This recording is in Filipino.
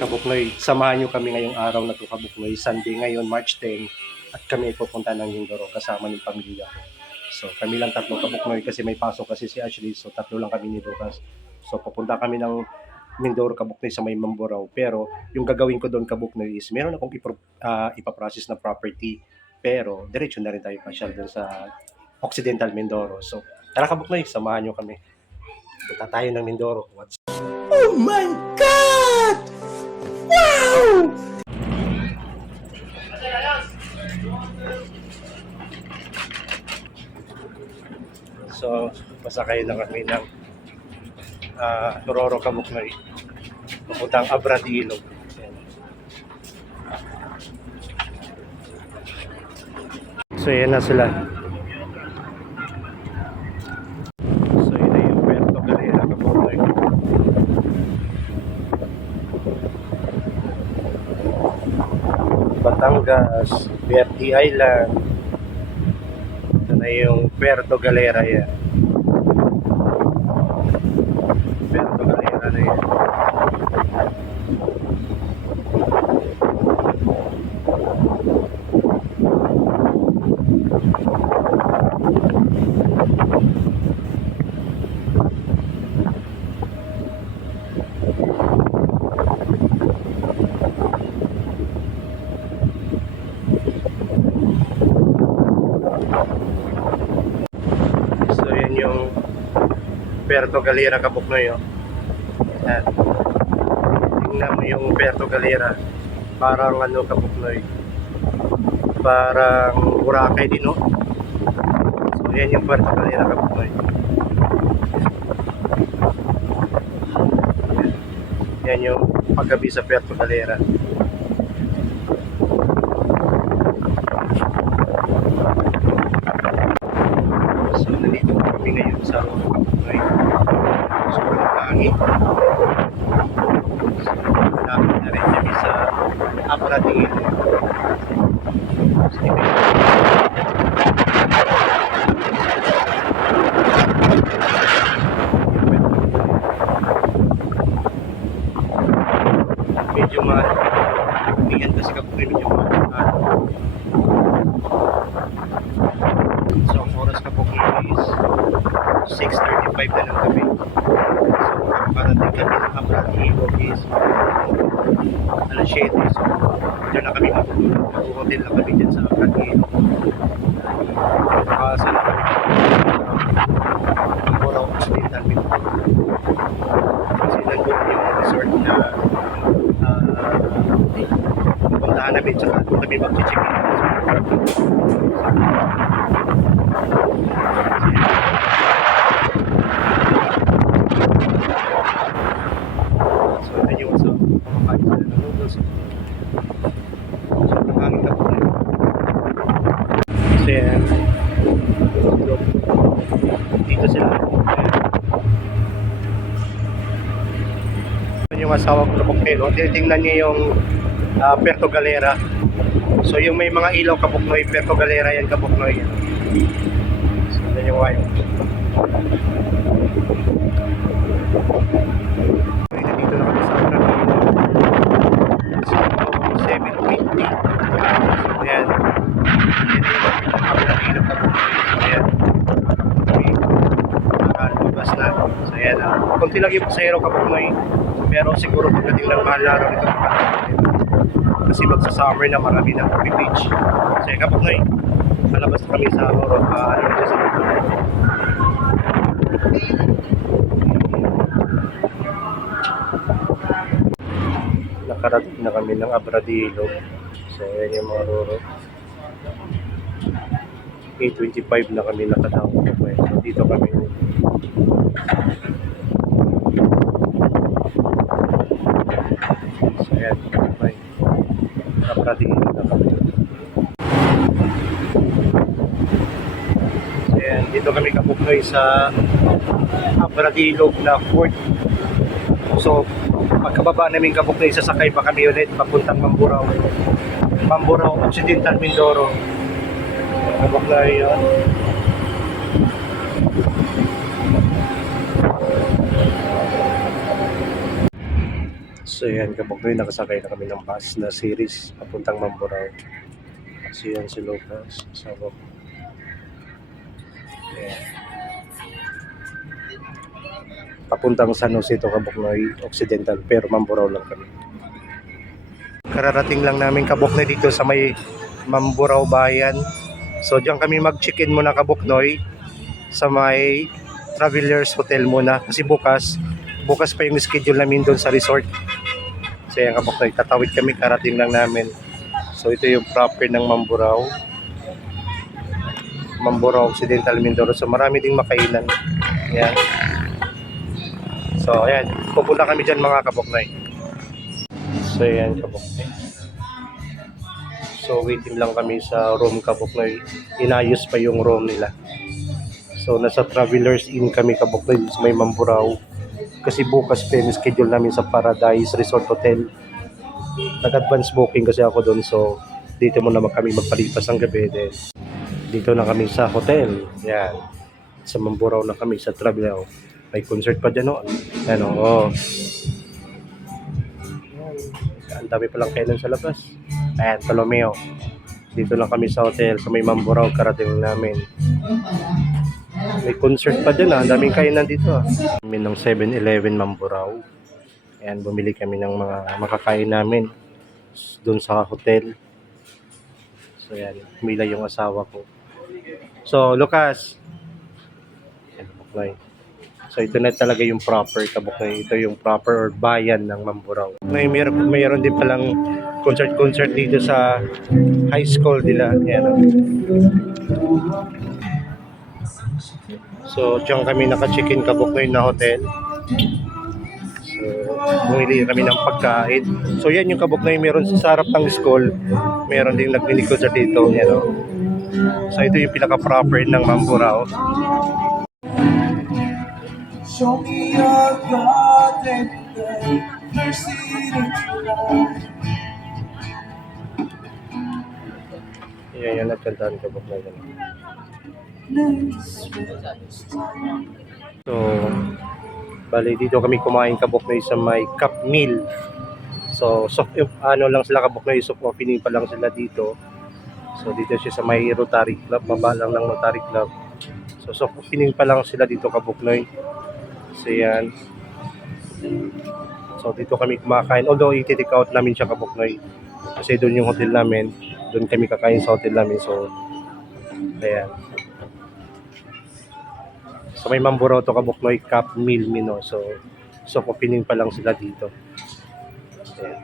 Kabuknoy, samahan nyo kami ngayong araw na ito, Kabuknoy. Sunday ngayon, March 10, at kami ay pupunta ng Mindoro kasama ng pamilya ko. So, kami lang tatlo, Kabuknoy, kasi may pasok kasi si Ashley, so tatlo lang kami ni Lucas. So, pupunta kami ng Mindoro, Kabuknoy, sa may Mamburao. Pero, yung gagawin ko doon, Kabuknoy, is meron akong ipaprocess na property. Pero, diretso na rin tayo pasyal doon sa Occidental Mindoro. So, tara, Kabuknoy, samahan nyo kami. Punta tayo ng Mindoro. Oh my God! Wow! So, pasakay na kami ng Tororo, Kabuknoy. Papuntang Abradillo. So, yan na sila. So, yun na yung Puerto Galera, Kabuknoy. Batangas, Verde Island. Ito na yung Puerto Galera yan. Puerto Galera na yan. So yan yung Puerto Galera, Kabuknoy. Oh. Yan. Tingnan mo yung Puerto Galera. Parang ano, Kabuknoy. Parang Boracay din, no? So yan yung Puerto Galera, Kabuknoy. Yan yung paggabi sa Puerto Galera. So nandito kami ngayon sa Kabuknoy. Sobrang hangin. So malapit na rin kami sa Abradillo. Medyo tingin kasi Kabuknoy, medyo so ang oras Kabuknoy is 6:35 na ng gabi. So parating kami ng Abradillo is alas 7. So dyan na kami mag-hotel na kami dyan sa Abradillo. Baka na kami ang Borao Occidental Mindoro. Kasi nandun yung resort na puntahan namin, tsaka doon kami mag-check-in. So ito yung sa kumakain sila ng noodles. So nakangin ka po na. Kasi dito sila. Yung asawa ko na Kabuknoy, tinitingnan niya yung Puerto Galera. So yung may mga ilaw Kabuknoy, Puerto Galera yan, Kabuknoy. So yan yung wire. Nandito na kami sa Abradillo. So 7:20. So yan. Yan yung Abradillo, Kabuknoy. So yan. Nakalabas na. So yan. Kunti lang yung pasahero, Kabuknoy. Pero siguro pagdating ng mahal na araw nito, kasi magsa-summer na, marami ng coffee beach. Kasi Kabuknoy, malabas na kami sa nakarating na kami ng Abradillo. So yan yung mga roro. 8:25 na kami nakatawag. So dito kami. So yan, may Abradillo na kami. So yan, dito kami Kabuknoy sa Abradillo na Fort. So pagkababa namin Kabuknoy, sasakay pa kami ulit papuntang Mamburao. Mamburao, Occidental Mindoro. Kabuknoy yun. So yan, Kabuknoy, nakasakay na kami ng bus na series papuntang Mamburao. So yan si Lucas, kasama ko. Ayan. Papuntang San Jose to, Kabuknoy Occidental, pero Mamburao lang kami. Kararating lang namin, Kabuknoy, dito sa may Mamburao Bayan. So diyan kami mag-check-in muna, Kabuknoy, sa may Travelers Hotel muna kasi bukas pa yung schedule namin doon sa resort. So yan, Kabuknoy, tatawid kami, karating lang namin. So ito yung proper ng Mamburao Occidental, Mindoro. So marami ding makainan. Yan. So ayan, pupunta kami dyan, mga Kabuknoy. So ayan, Kabuknoy. So waiting lang kami sa room, Kabuknoy. Inayos pa yung room nila. So nasa Travelers Inn kami, Kabuknoy, sa may Mamburao. Kasi bukas pa yung schedule namin sa Paradise Resort Hotel. Nag-advance booking kasi ako doon. So dito muna kami magpalipas ang gabi. Then dito na kami sa hotel. Yan. Sa Mamburao na kami sa Travelers. May concert pa dyan, no? Ano, oh. Ang dami palang kainan sa labas. Ayan, Palomeo. Dito lang kami sa hotel, sa may Mamburao, karating namin. May concert pa dyan, ah. Ang daming kainan dito, ah. Kami ng 7-Eleven Mamburao. Ayan, bumili kami ng mga makakain namin doon sa hotel. So, ayan, humila yung asawa ko. So, Lucas. Ayan, Kabuknoy. So ito na talaga yung proper, Kabuknoy. Ito yung proper or bayan ng Mamburao. Mayroon din palang concert dito sa high school nila. Yan. So diyan kami naka-check-in, Kabuknoy, na hotel. So bumili kami ng pagkain. So yan yung, Kabuknoy, meron sa harap ng school. Meron din nag-concert dito. Yan, oh. So ito yung pinaka-proper ng Mamburao. Show me your God and mercy to life. Yan, nagkantaan, Kabuknoy. So, bali dito kami kumain, Kabuknoy, sa may cup meal. So, ano lang sila, Kabuknoy, soft opening pa lang sila dito. So, dito siya sa may Rotary Club, baba lang ng Rotary Club. So, soft opening pa lang sila dito, Kabuknoy. So, yan. So, dito kami kumakain. Although, i-take out namin siya, Kabuknoy. Kasi doon yung hotel namin. Doon kami kakain sa hotel namin. So, ayan. So, may Mamburao to, Kabuknoy, cup meal menu. So, opening pa lang sila dito. Ayan.